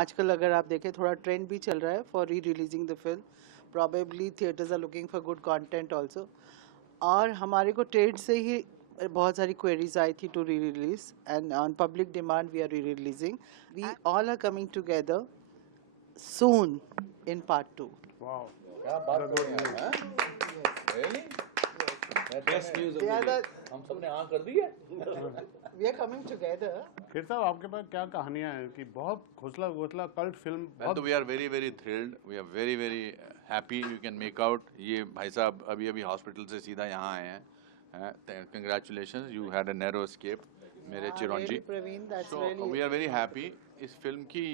आजकल अगर आप देखें थोड़ा ट्रेंड भी चल रहा है for re releasing the film. Probably theatres are looking for good content also. और हमारे को ट्रेड से ही बहुत सारी क्वेरीज आई थी to re release and on public demand we are re releasing. We all are coming together soon in part 2. Wow. क्या बात कर रहे हैं हैं? Really? Best news of They the are day. the हम सबने हाँ कर दी है. we are coming together. खीर साहब आपके पास क्या कहानियां हैं कि बहुत घोसला घोसला कल्ट फिल्म Well, तो we are very very thrilled. We are very very happy. You can make out. ये भाई साहब अभी अभी हॉस्पिटल से सीधा यहाँ आए हैं. Congratulations. You had a narrow escape. मेरे Chiranji. Really, Praveen, that's So really we are very happy. इस फिल्म की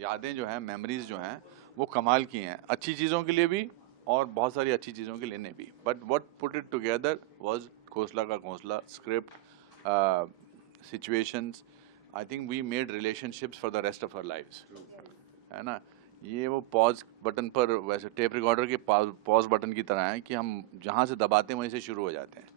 यादें जो हैं, मेमोरीज जो हैं, वो कमाल की हैं. अच्छी चीज़ों के लिए भी और बहुत सारी अच्छी चीज़ों के लिए भी. But what put it together was घोंसला का घोंसला, script, situations. I think we made relationships for the rest of our lives. है ना? ये वो पॉज बटन पर वैसे टेप रिकॉर्डर के पॉज बटन की तरह है कि हम जहाँ से दबाते हैं वहीं से शुरू हो जाते हैं.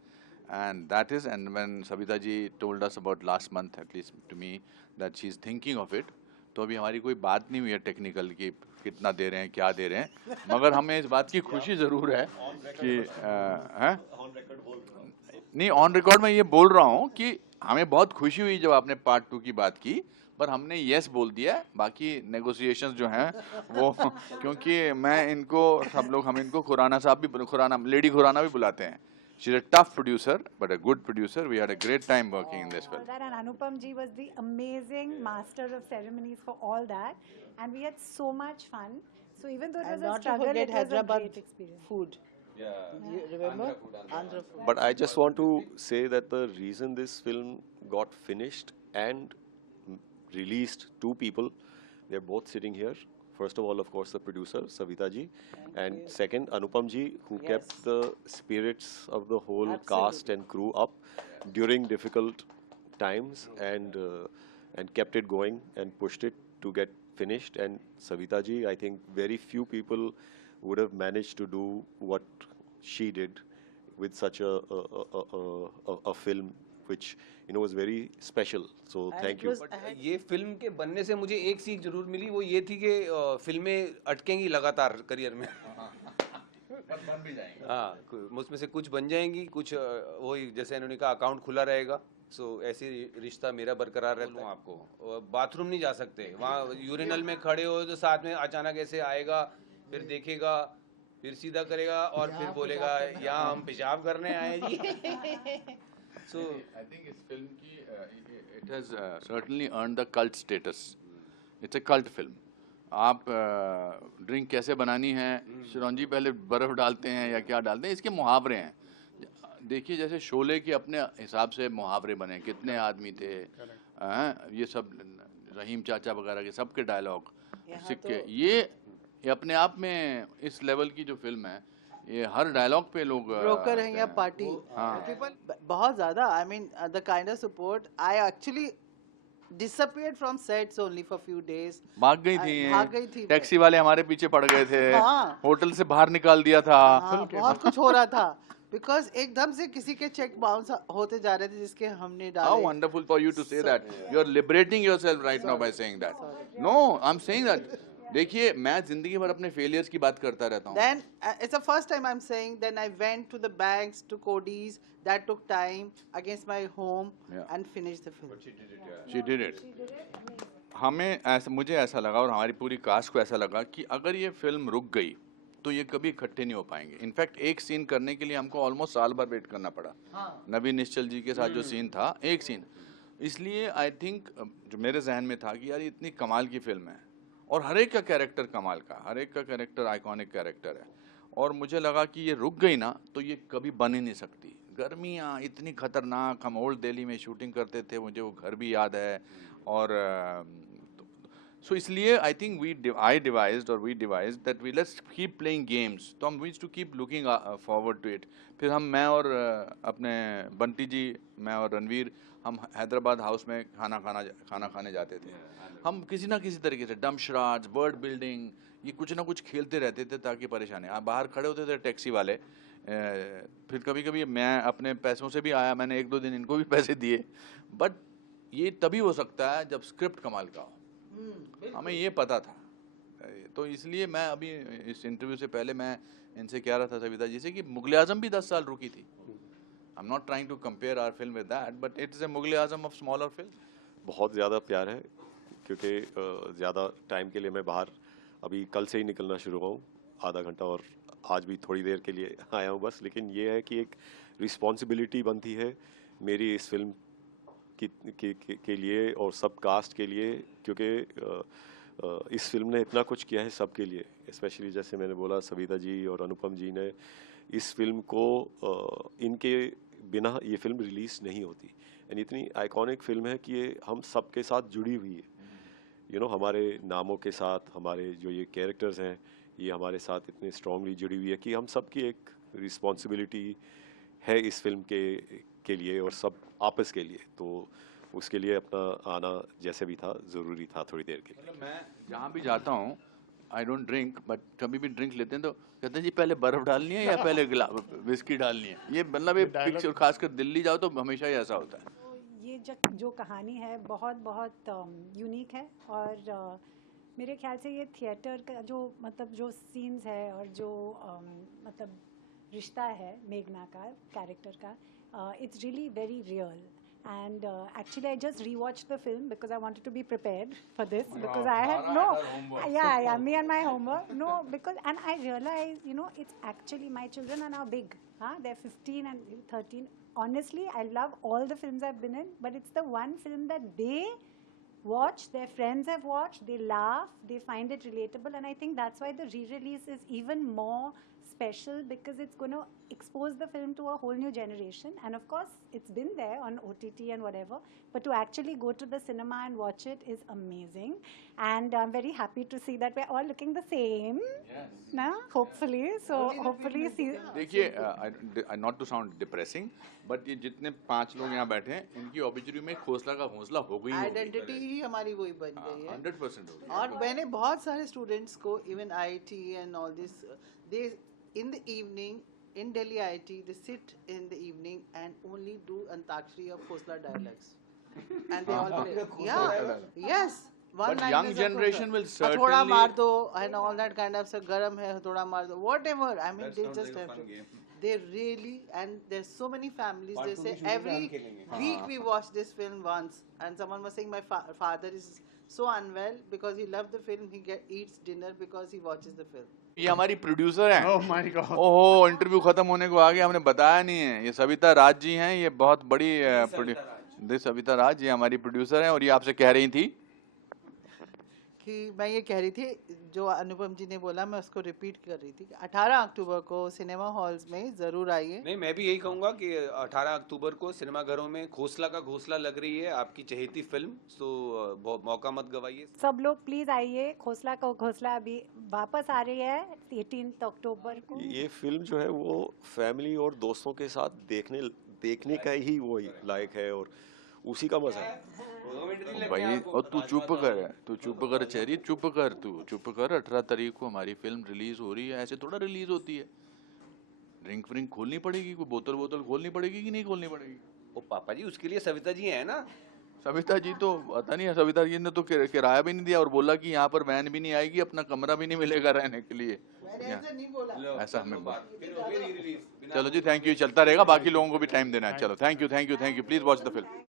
And that is, and when Savita ji told us about last month, at least to me, that she is thinking of it, तो अभी हमारी कोई बात नहीं हुई है टेक्निकल की कितना दे रहे हैं क्या दे रहे हैं, मगर हमें इस बात की खुशी ज़रूर है कि हैं नहीं ऑन रिकॉर्ड में ये बोल रहा हूँ कि हमें बहुत खुशी हुई जब आपने पार्ट 2 की बात की, पर हमने यस बोल दिया. बाकी नेगोशिएशंस जो हैं वो क्योंकि मैं इनको सब लोग हम इनको खुराना साहब भी खुराना लेडी खुराना भी बुलाते हैं. She's a tough producer, but a good producer. We had a great time working in this film. That and Anupam ji was the amazing master of ceremonies for all that, and we had so much fun. So even though it And was a not to struggle, forget it was a Hyderabad great experience. food. Yeah. You remember? Andhra food. Andhra food. But I just want to say that the reason this film got finished and released, two people, they're both sitting here. First of all, of course, the producer, Savita ji. And second, Anupam ji, who kept the spirits of the whole cast and crew up during difficult times and kept it going and pushed it to get finished. And Savita ji, I think very few people would have managed to do what she did with such a film, which was very special. So And thank it you. was But ये film के बनने से मुझे एक सीख जरूर मिली, वो ये थी कि फिल्में अटकेंगी लगातार करियर में. बन भी जाएंगे. हाँ, उसमें से कुछ बन जाएंगी, कुछ वही जैसे इन्होंने कहा अकाउंट खुला रहेगा. सो ऐसी रिश्ता मेरा बरकरार रहता है. आपको बाथरूम नहीं जा सकते, वहाँ यूरिनल में खड़े हो तो साथ में अचानक ऐसे आएगा, फिर देखेगा, फिर सीधा करेगा और फिर बोलेगा यहाँ हम पेशाब करने आए जी. So I think इस फिल्म की it has certainly earned the cult status. It's a cult film. आप ड्रिंक कैसे बनानी है, चिरंजी पहले बर्फ डालते हैं या क्या डालते हैं, इसके मुहावरे हैं. देखिए जैसे शोले के अपने हिसाब से मुहावरे बने, कितने आदमी थे, ये सब रहीम चाचा वगैरह के सबके डायलॉग सिक्के, ये अपने आप में इस लेवल की जो फिल्म है, ये हर डायलॉग पे लोग ब्रोकर हैं या पार्टी. बहुत ज़्यादा. I mean the kind of support. I actually disappeared from sets only for few days. भाग गई थी. टैक्सी वाले हमारे पीछे पड़ गए थे. हाँ. होटल से बाहर निकाल दिया था. हाँ, बहुत कुछ हो रहा था. Because एकदम से किसी के चेक बाउंस होते जा रहे थे जिसके हमने डाले. How wonderful for you to say that. You are liberating yourself right now by saying that. No, I'm saying that. देखिए मैं जिंदगी भर अपने फेलियर्स की बात करता रहता हूँ. Then it's the first time I'm saying. Then I went to the banks, to Cody's. That took time against my home and finished the film. She did it. हमें ऐसा मुझे ऐसा लगा और हमारी पूरी कास्ट को ऐसा लगा कि अगर ये फिल्म रुक गई तो ये कभी इकट्ठे नहीं हो पाएंगे. इनफैक्ट एक सीन करने के लिए हमको ऑलमोस्ट साल भर वेट करना पड़ा. नवीन निश्चल जी के साथ जो सीन था, एक सीन. इसलिए आई थिंक जो मेरे जहन में था कि यार ये इतनी कमाल की फिल्म है और हर एक का कैरेक्टर कमाल का, हर एक का कैरेक्टर आइकॉनिक कैरेक्टर है, और मुझे लगा कि ये रुक गई ना तो ये कभी बन ही नहीं सकती. गर्मियाँ इतनी खतरनाक, हम ओल्ड दिल्ली में शूटिंग करते थे, मुझे वो घर भी याद है. और सो इसलिए I think we devised that we let's keep playing games. तो हम wish to keep looking forward to it. फिर हम मैं और अपने बंटी जी, मैं और रणवीर, हम हैदराबाद हाउस में खाना खाने जाते थे. हम किसी ना किसी तरीके से डम्पशराज, वर्ड बिल्डिंग, ये कुछ ना कुछ खेलते रहते थे ताकि परेशानी. आप बाहर खड़े होते थे टैक्सी वाले, फिर कभी कभी मैं अपने पैसों से भी आया, मैंने 1-2 दिन इनको भी पैसे दिए. बट ये तभी हो सकता है जब स्क्रिप्ट कमाल का हो. हमें ये पता था, तो इसलिए मैं अभी इस इंटरव्यू से पहले मैं इनसे कह रहा था सविता जी से कि मुगल आजम भी 10 साल रुकी थी. I am not trying to compare our film with that, but it's a Mughal Azam of smaller film. बहुत ज़्यादा प्यार है, क्योंकि ज़्यादा टाइम के लिए मैं बाहर अभी कल से ही निकलना शुरू हुआ हूँ, आधा घंटा, और आज भी थोड़ी देर के लिए आया हूँ बस. लेकिन ये है कि एक रिस्पॉन्सिबिलिटी बनती है मेरी इस फिल्म के लिए और सब कास्ट के लिए, क्योंकि इस फिल्म ने इतना कुछ किया है सबके लिए. स्पेशली जैसे मैंने बोला, सविता जी और अनुपम जी ने इस फिल्म को, इनके बिना ये फिल्म रिलीज़ नहीं होती. एंड इतनी आइकॉनिक फिल्म है कि ये हम सब के साथ जुड़ी हुई है. हमारे नामों के साथ, हमारे जो ये कैरेक्टर्स हैं, ये हमारे साथ इतने स्ट्रांगली जुड़ी हुई है कि हम सब की एक रिस्पॉन्सिबिलिटी है इस फिल्म के लिए और सब आपस के लिए. तो उसके लिए अपना आना जैसे भी था ज़रूरी था थोड़ी देर के लिए. मतलब मैं जहाँ भी जाता हूँ, आई डोंट ड्रिंक, बट कभी भी ड्रिंक लेते हैं तो कहते हैं जी पहले बर्फ डालनी है या पहले विस्की डालनी है. ये मतलब ये पिक्चर, खासकर दिल्ली जाओ तो हमेशा ही ऐसा होता है. ये जो कहानी है बहुत बहुत यूनिक है, और मेरे ख्याल से ये थिएटर का जो सीन्स है और जो मतलब रिश्ता है मेघना का कैरेक्टर का, it's really very real. And actually, I just rewatched the film because I wanted to be prepared for this, because I had me and my homework. No, and I realized, it's actually, my children are now big. They're 15 and 13. Honestly, I love all the films I've been in, but it's the one film that they watch, their friends have watched, they laugh, they find it relatable, and I think that's why the re-release is even more special, because it's going to expose the film to a whole new generation. And of course, it's been there on OTT and whatever, but to actually go to the cinema and watch it is amazing. And I'm very happy to see that we're all looking the same. Yes. Na? Hopefully. So hopefully see. देखिए, not to sound depressing, but ये जितने 5 लोग यहाँ बैठे हैं, इनकी ऑब्ituary में खोसला का घोंसला हो गई. आइडेंटिटी ही हमारी वही बन गई है. 100% हो गई. और मैंने बहुत सारे स्टूडेंट्स को, even IIT and all this, they in the evening in Delhi IIT, they sit in the evening and only do Antakshari of Khosla dialects, and they all play. Yeah, yes. But young generation will certainly. Thoda maar do and all that kind of stuff. Garam hai, thoda maar do. Whatever. I mean, they just have to. They really, and there's so many families. They say every week we watch this film once, and someone was saying my father is so unwell because he loved the film. He eats dinner because he watches the film. ये हमारी producer हैं. Oh my God. ओहो, interview खत्म होने को आ गया, हमने बताया नहीं है. ये सविता राज जी हैं, ये बहुत बड़ी सविता राज, ये हमारी प्रोड्यूसर हैं. और ये आपसे कह रही थी कि मैं ये कह रही थी, जो अनुपम जी ने बोला मैं उसको रिपीट कर रही थी कि 18 अक्टूबर को सिनेमा हॉल्स में ज़रूर आइए. नहीं, मैं भी यही कहूँगा कि 18 अक्टूबर को सिनेमा घरों में खोसला का घोंसला लग रही है, आपकी चहेती फिल्म. तो मौका मत गवाइए. सब लोग प्लीज आइए. खोसला का घोंसला अभी वापस आ रही है 18 अक्टूबर को. ये फिल्म जो है वो फैमिली और दोस्तों के साथ देखने का ही वो लायक है, और उसी का मजा है भाई. और तू चुप कर चेरी, चुप कर. 18 तारीख को हमारी फिल्म रिलीज हो रही है. ऐसे थोड़ा रिलीज होती है. ड्रिंक व्रिंक खोलनी पड़ेगी, कोई बोतल खोलनी पड़ेगी कि नहीं खोलनी पड़ेगी? ओ पापा जी, उसके लिए सविता जी हैं ना. सविता जी तो पता नहीं है. सविता जी ने तो किराया भी नहीं दिया और बोला कि यहाँ पर वैन भी नहीं आएगी, अपना कमरा भी नहीं मिलेगा रहने के लिए. ऐसा हमें चलो जी, थैंक यू. चलता रहेगा, बाकी लोगों को भी टाइम देना है. चलो, thank you. Please watch the film.